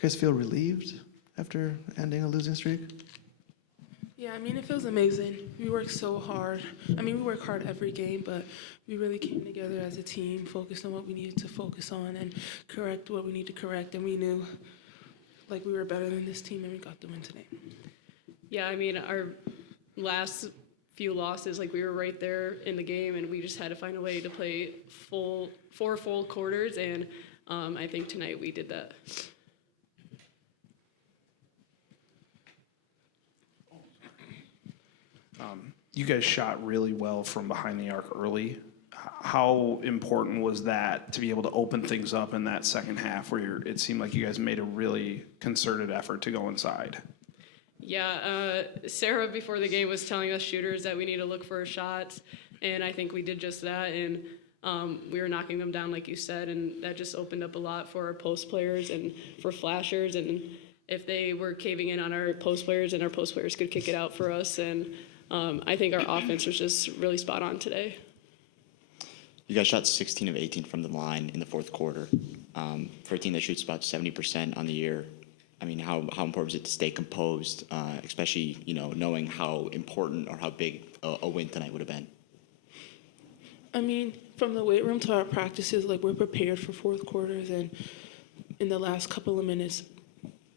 you guys feel relieved after ending a losing streak? Yeah, I mean, it feels amazing. We work so hard. I mean, we work hard every game, but we really came together as a team, focused on what we needed to focus on, and correct what we need to correct. And we knew, like, we were better than this team, and we got the win today. Yeah, I mean, our last few losses, like, we were right there in the game, and we just had to find a way to play four full quarters, and I think tonight we did that. You guys shot really well from behind the arc early. How important was that to be able to open things up in that second half where it seemed like you guys made a really concerted effort to go inside? Yeah, Serah before the game was telling us shooters that we need to look for shots, and I think we did just that, and we were knocking them down like you said, and that just opened up a lot for our post players and for flashers, and if they were caving in on our post players, and our post players could kick it out for us, and I think our offense was just really spot on today. You guys shot 16 of 18 from the line in the fourth quarter. For a team that shoots about 70% on the year, I mean, how important is it to stay composed, especially, knowing how important or how big a win tonight would have been? I mean, from the weight room to our practices, like, we're prepared for fourth quarters, and in the last couple of minutes,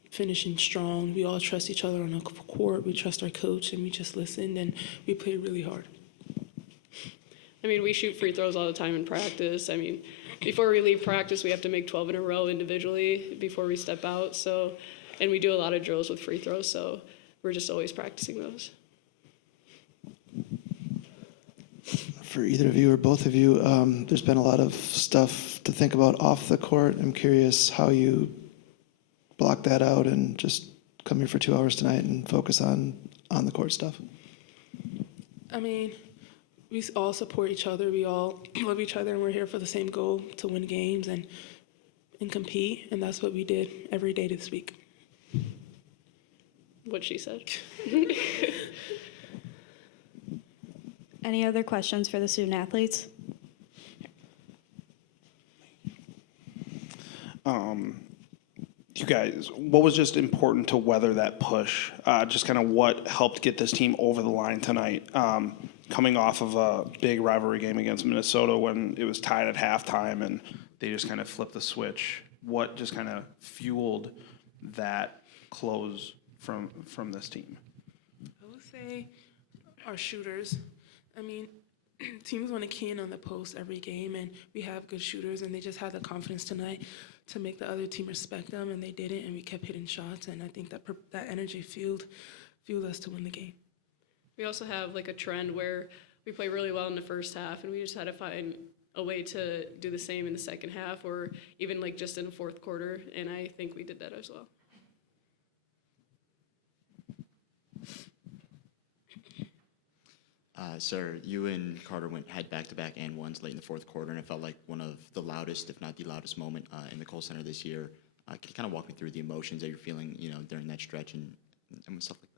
finishing strong. We all trust each other on the court. We trust our coach, and we just listened, and we played really hard. I mean, we shoot free throws all the time in practice. I mean, before we leave practice, we have to make 12 in a row individually before we step out. So, and we do a lot of drills with free throws, so we're just always practicing those. For either of you or both of you, there's been a lot of stuff to think about off the court. I'm curious how you block that out and just come here for 2 hours tonight and focus on the court stuff. I mean, we all support each other. We all love each other, and we're here for the same goal, to win games and compete, and that's what we did every day this week. What she said. Any other questions for the student athletes? You guys, what was just important to weather that push? Just kind of what helped get this team over the line tonight? Coming off of a big rivalry game against Minnesota when it was tied at halftime and they just kind of flipped the switch. What just kind of fueled that close from this team? I would say our shooters. I mean, teams want to key in on the post every game, and we have good shooters, and they just had the confidence tonight to make the other team respect them, and they didn't, and we kept hitting shots, and I think that energy fueled us to win the game. We also have like a trend where we play really well in the first half, and we just had to find a way to do the same in the second half, or even like just in the fourth quarter, and I think we did that as well. Sir, you and Carter had back-to-back and ones late in the fourth quarter, and it felt like one of the loudest, if not the loudest moment in the Kohl Center this year. Can you kind of walk me through the emotions that you're feeling, during that stretch and stuff like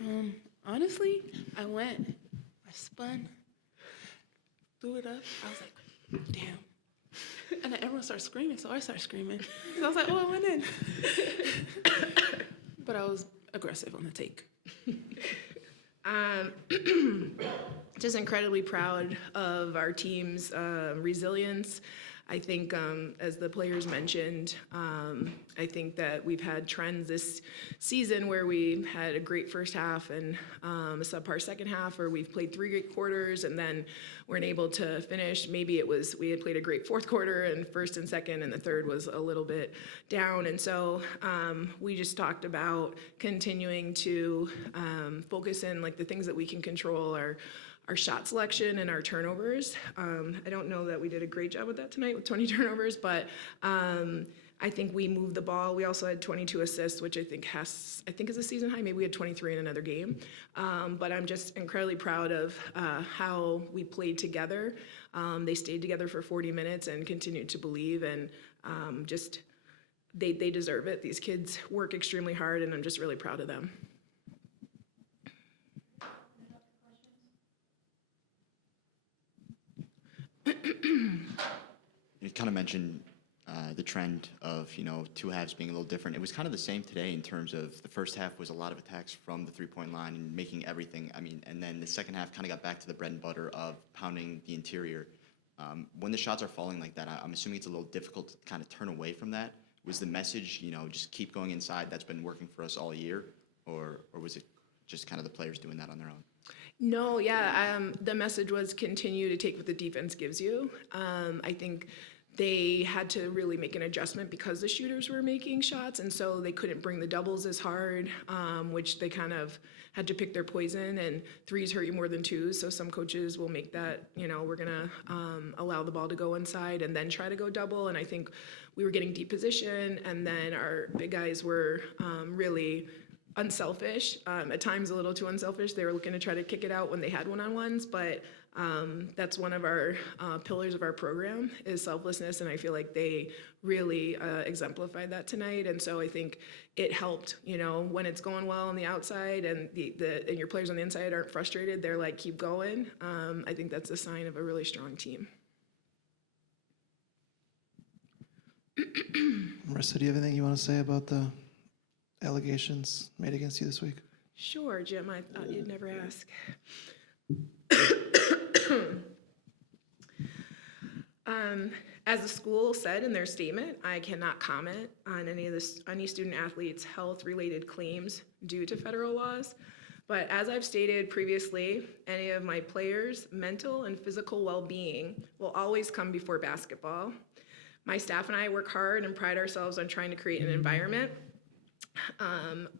that? Honestly, I spun, threw it up. I was like, damn. And then everyone started screaming, so I started screaming. So I was like, oh, I went in. But I was aggressive on the take. Just incredibly proud of our team's resilience. I think, as the players mentioned, I think that we've had trends this season where we had a great first half and a subpar second half, or we've played 3 great quarters and then weren't able to finish. Maybe it was we had played a great fourth quarter and first and second, and the third was a little bit down. And so we just talked about continuing to focus in like the things that we can control, our shot selection and our turnovers. I don't know that we did a great job with that tonight with 20 turnovers, but I think we moved the ball. We also had 22 assists, which I think is a season high. Maybe we had 23 in another game. But I'm just incredibly proud of how we played together. They stayed together for 40 minutes and continued to believe, and just they deserve it. These kids work extremely hard, and I'm just really proud of them. You kind of mentioned the trend of, two halves being a little different. It was kind of the same today in terms of the first half was a lot of attacks from the three-point line and making everything, and then the second half kind of got back to the bread and butter of pounding the interior. When the shots are falling like that, I'm assuming it's a little difficult to kind of turn away from that. Was the message, just keep going inside, that's been working for us all year? Or was it just kind of the players doing that on their own? No, yeah, the message was continue to take what the defense gives you. I think they had to really make an adjustment because the shooters were making shots, and so they couldn't bring the doubles as hard, which they kind of had to pick their poison, and threes hurt you more than twos, so some coaches will make that, we're gonna allow the ball to go inside and then try to go double, and I think we were getting deep position, and then our big guys were really unselfish, at times a little too unselfish. They were looking to try to kick it out when they had one-on-ones, but that's one of our pillars of our program is selflessness, and I feel like they really exemplified that tonight. And so I think it helped, when it's going well on the outside and and your players on the inside aren't frustrated, they're like, keep going. I think that's a sign of a really strong team. Marisa, do you have anything you want to say about the allegations made against you this week? Sure, Jim, I thought you'd never ask. As the school said in their statement, I cannot comment on any student athlete's health-related claims due to federal laws. But as I've stated previously, any of my players' mental and physical well-being will always come before basketball. My staff and I work hard and pride ourselves on trying to create an environment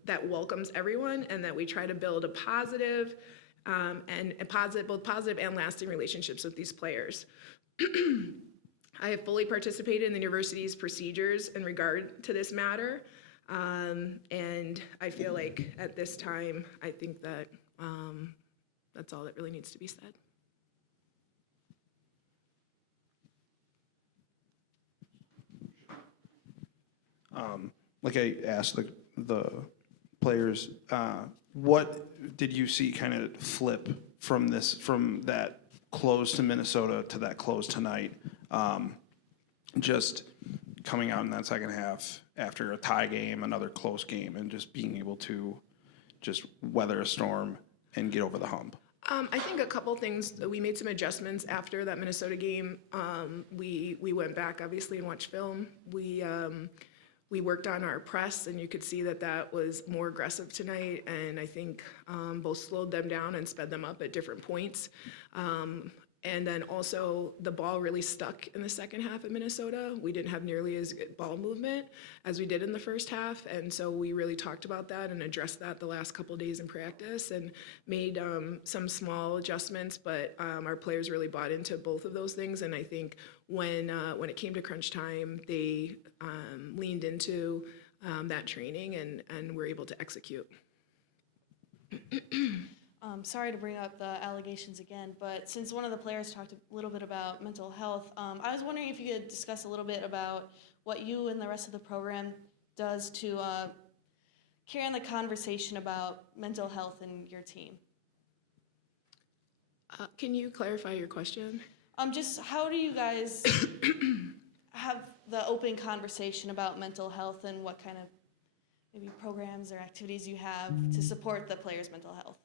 that welcomes everyone, and that we try to build a positive both positive and lasting relationships with these players. I have fully participated in the university's procedures in regard to this matter, and I feel like at this time, I think that that's all that really needs to be said. Like I asked the players, what did you see kind of flip from that close to Minnesota to that close tonight? Just coming out in that second half after a tie game, another close game, and just being able to just weather a storm and get over the hump. I think a couple things. We made some adjustments after that Minnesota game. We went back obviously and watched film. We worked on our press, and you could see that was more aggressive tonight, and I think both slowed them down and sped them up at different points. And then also the ball really stuck in the second half of Minnesota. We didn't have nearly as good ball movement as we did in the first half, and so we really talked about that and addressed that the last couple of days in practice and made some small adjustments, but our players really bought into both of those things, and I think when it came to crunch time, they leaned into that training and were able to execute. Sorry to bring up the allegations again, but since one of the players talked a little bit about mental health, I was wondering if you could discuss a little bit about what you and the rest of the program does to carry on the conversation about mental health in your team. Can you clarify your question? Just how do you guys have the open conversation about mental health, and what kind of maybe programs or activities you have to support the players' mental health?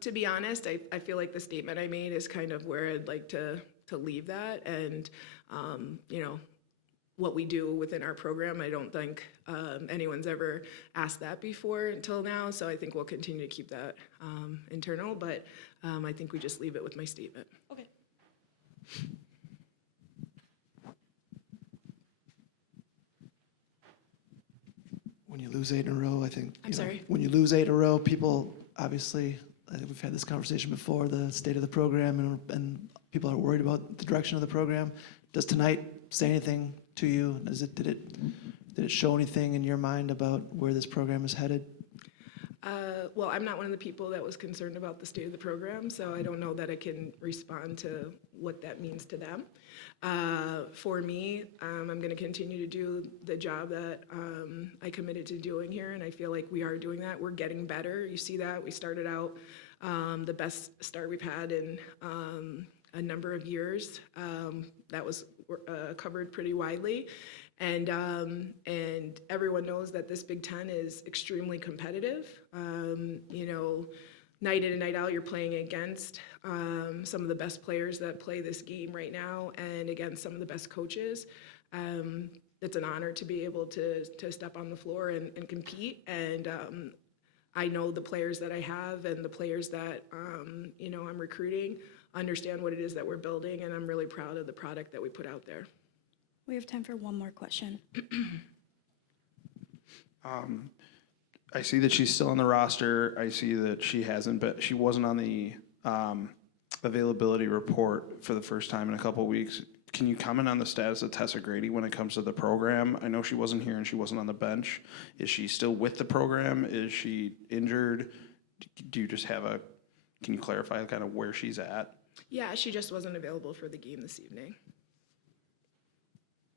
To be honest, I feel like the statement I made is kind of where I'd like to leave that. And, what we do within our program, I don't think anyone's ever asked that before until now. So I think we'll continue to keep that internal, but I think we just leave it with my statement. Okay. When you lose 8 in a row, I think. I'm sorry? When you lose 8 in a row, people, obviously, I think we've had this conversation before, the state of the program, and people are worried about the direction of the program. Does tonight say anything to you? Did it show anything in your mind about where this program is headed? Well, I'm not one of the people that was concerned about the state of the program, so I don't know that I can respond to what that means to them. For me, I'm going to continue to do the job that I committed to doing here, and I feel like we are doing that. We're getting better. You see that. We started out the best start we've had in a number of years. That was covered pretty widely. And everyone knows that this Big Ten is extremely competitive. You know, night in and night out, you're playing against some of the best players that play this game right now and against some of the best coaches. It's an honor to be able to step on the floor and compete. And I know the players that I have and the players that, you know, I'm recruiting understand what it is that we're building, and I'm really proud of the product that we put out there. We have time for one more question. I see that she's still on the roster. I see that she wasn't on the availability report for the first time in a couple weeks. Can you comment on the status of Tessa Grady when it comes to the program? I know she wasn't here and she wasn't on the bench. Is she still with the program? Is she injured? Do you just can you clarify kind of where she's at? Yeah, she just wasn't available for the game this evening.